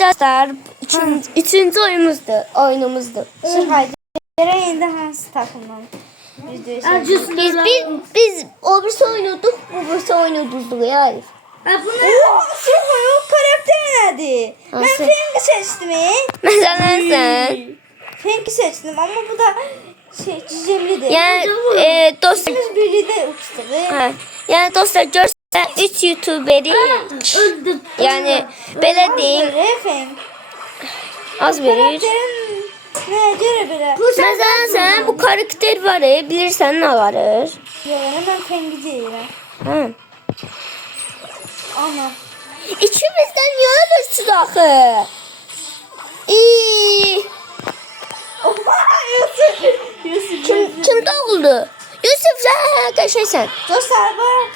Dostlar, üçüncü oyunumuzdur. Sırhaydıra indi hansı takımdan? Biz o birisi oynuyorduk, bu birisi oynuyorduk ya Arif. Sırhayın karakteri nədir? Ben Hansı? Fengi seçtim. Mesela sen. Fengi seçtim ama bu da cicimlidir. Yani dostlar, Biz birlikte uçtuk. yani dostlar görsen 3 YouTuberi yani belə deyim Feng. az verir. Karakterin neye göre böyle? Mesela sen bu karakter var ya, bilirsen ne varır? Yani ben Fengi değilim. Ha. Ama. İkimizden niye ölürsün axı? İyi. Yusuf. Kim doğuldu? Yusuf sen qəşəngsən. Dostlar bu arada.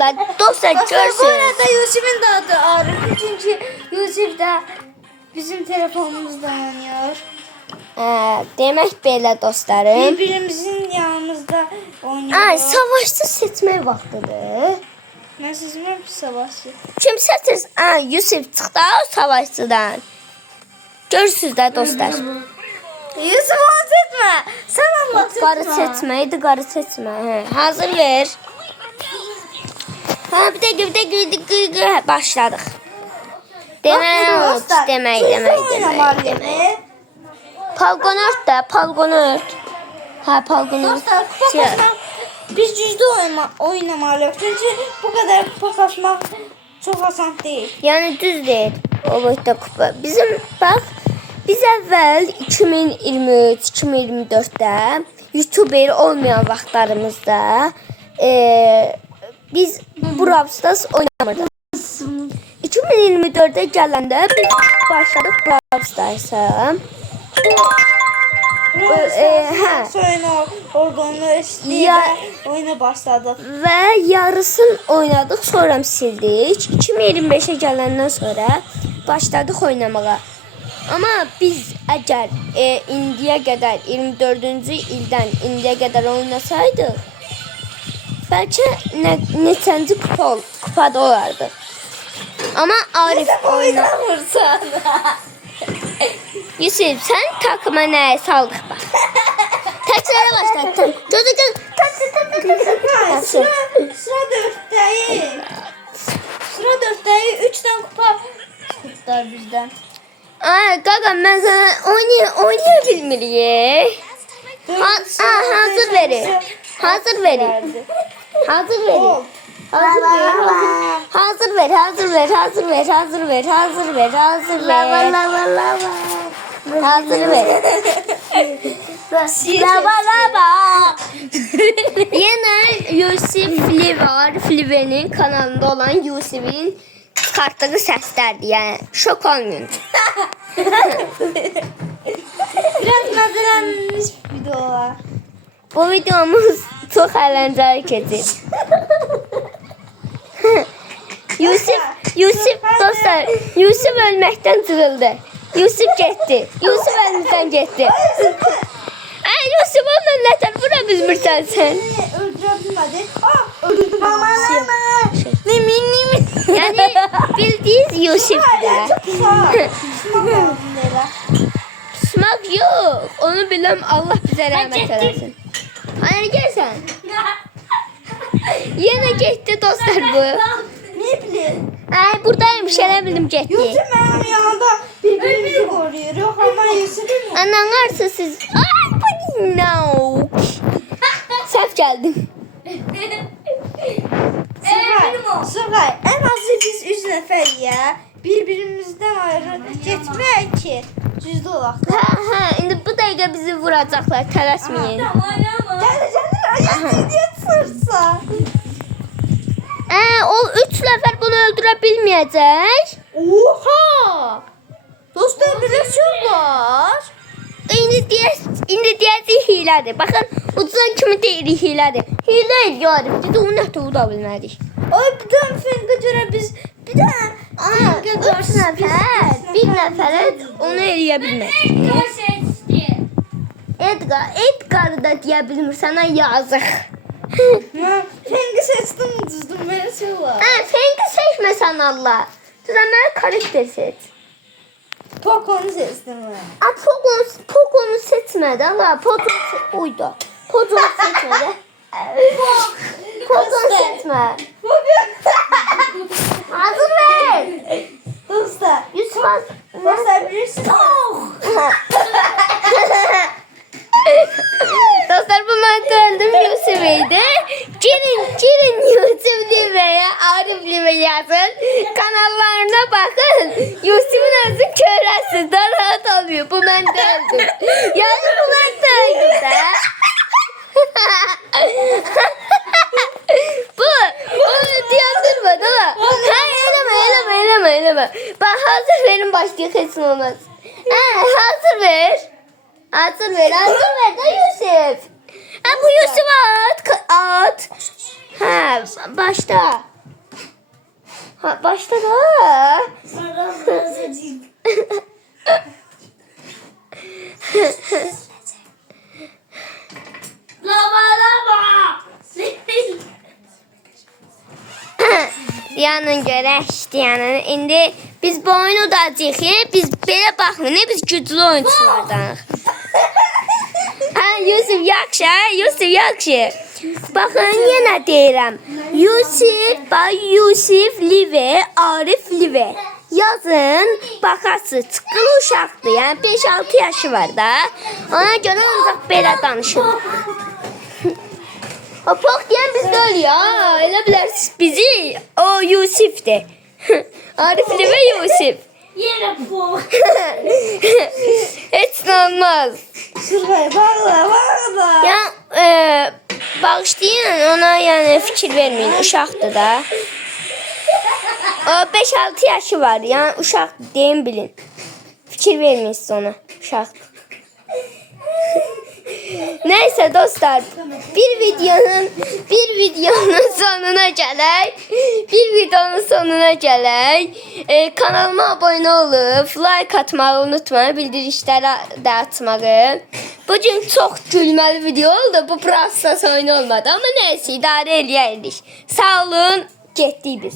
Ben dostlar Dostlar bu görsün. arada Yusuf'un da adı Arif. Çünkü Yusuf da bizim telefonumuzda oynuyor. Demək belə dostlarım. Birbirimizin yanımızda oynuyor. Ay, savaşçı seçmək vaxtıdır. Ben sizin savaşçı. Kim seçir? Yusuf çıxdı o savaşçıdan. Görürsünüz də dostlar. Yusuf onu seçme. Sen Allah Qarı seçməydi, qarı seçmə. Hə, hazır ver. Ha, bir dəqiqə başladıq. Demək. Palgonört da, palgonört. Ha, palgonört. Dostlar kupa kasmak biz cüzde oynamalıyız. Çünkü bu kadar kupa kasmak çok asan değil. Yəni düz deyil. O boyda kupa. Biz əvvəl 2023-2024-də YouTuber olmayan vaxtlarımızda biz Brawl Stars oynamırdıq. 2024-də gələndə biz başladıq Brawl Stars'a. Sonra orada oyuna başladık. Və yarısını oynadıq, sonra sildik. 2025-ə gələndən sonra başladıq oynamağa. Amma biz əgər indiyə qədər 24-cü ildən indiyə qədər oynasaydıq, bəlkə neçənci kupada olardı. Amma Arif Oynamırsan. Yusuf, sən takıma nəyə saldıq bax. Təkrara başladın. Sıra dörttəyi. Sıra dörttəyi 3 tane kupa tutdular bizden. Ay, qaqa, mən sənə oynaya bilmirik. Hazır verir. Hazır ver. Yine Yusuf var. Flive'nin kanalında olan Yusuf'in çıkarttığı seslerdi. Yani şok olmayın. Biraz nazelenmiş videolar. Bu videomuz çok eğlenceli keçir. Yusuf dostlar, Yusuf ölməkdən cırıldı. Yusuf getdi. Yusuf əlimizdən getdi. Ay, Yusuf onunla nətər vura bilmirsən sən? Öldürebilmedi. Öldürdüm ama. Yani bildiğiniz Yusuf da. Smak yok. Onu biləm Allah bizə rəhmət eləsin. Ay, gəlsən. Yenə getdi dostlar bu. Ne bileyim. Ay, buradayım, şələ bildim getdi. Yusuf benim yanında birbirimizi koruyoruz ama Yusuf'un Ananlarsa siz... Ay, bu no. Səhv gəldim. Sıray. En azı biz 3 nefer ya. Birbirimizden ayrı getmək ki. Cüzde olaq. Hə, indi bu dəqiqə bizi vuracaqlar, tələsməyin. Gəlir diye sırsa. O 3 nəfər bunu öldürə bilməyəcək. Oha! Dostlar bir şey var. İndi deyəcək hilədir. Baxın, ucuzan kimi deyirik hilədir. Hilə ediyoruz. Biz onu nətə da bilmədik. Ay bir tane fenge göre biz bir tane fenge karşısında Bir nəfərə onu eləyə bilmədik. Edgar'ı da deyə bilmirsən, yazıq. Fengi seçtim ucuzdu. Böyle şey var. Fengi seçmesen Allah. Düzenler karakter seç. Pokonu seçdim ben. A Poco'nu seçmedi ama uydu. Poco'nu seçmedi. Poco'nu seçme. Hazır ver. Dostlar. Yusuf az. Dostlar bilirsiniz. Dostlar bu ben öldüm Yusuf idi. Girin Yusuf Live'ye, Arif Live yazın. Kanallarına bakın. Yusuf'un özü körəsiz. Daha rahat olmuyor. Bu ben öldüm. Yazın bu ben öldüm de. Bu diyandırma değil mi? Hayır eleme. Bak hazır verin başka kesin olmaz. Hazır ver. Hazır ver da Yusuf. Bu Yusuf at. Ha başta. Ha başta da. Yanın görə işte yanın. İndi biz bu oyunu udacağıq. Biz belə baxmayın. Biz güclü oyunculardanıq. Yusuf yaxşı. Baxın yenə deyirəm. Yusuf Live, Arif Live. Yazın, baxasız. Çıqqılı uşaqdır. Yəni 5-6 yaşı var da. Ona görə ancaq belə danışır. O Pok diyen bizde ölüyor. Öyle bilersiniz bizi. O Yusuf'ti. Arif Live Yusuf. Yine Pok. Hiç olmaz. Sırgay bağla. Ya bağışlayın ona yani fikir vermeyin. Uşaqdır da. O 5-6 yaşı var. Yani uşaq deyin bilin. Fikir vermeyin siz ona. Uşaq. Neyse dostlar bir videonun sonuna gələk. Kanalıma abone olup like atmağı unutmayın, bildirişləri də açmağı. Bugün çox gülməli video oldu. Bu prostas oyunu olmadı ama neyse idare eləyərik. Sağ olun, getdik biz.